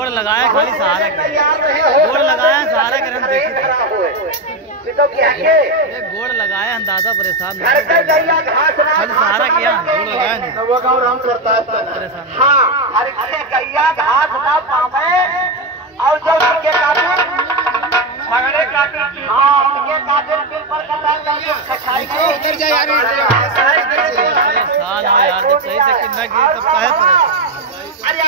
गोड़ लगाया खाली सहारा गोड़ लगाया सहारा कर हम देखे गोड़ लगाया अंदाजा परेशान खाली सहारा किया गोड़ लगाया नहीं परेशान। हाँ गैया घास ना पावे और जो उनके काबिल मगरे काबिल उनके काबिल बिल पर कटाई उधर जा यार परेशान हो यार जब सही से कितना की तब काहे परेशान। अरे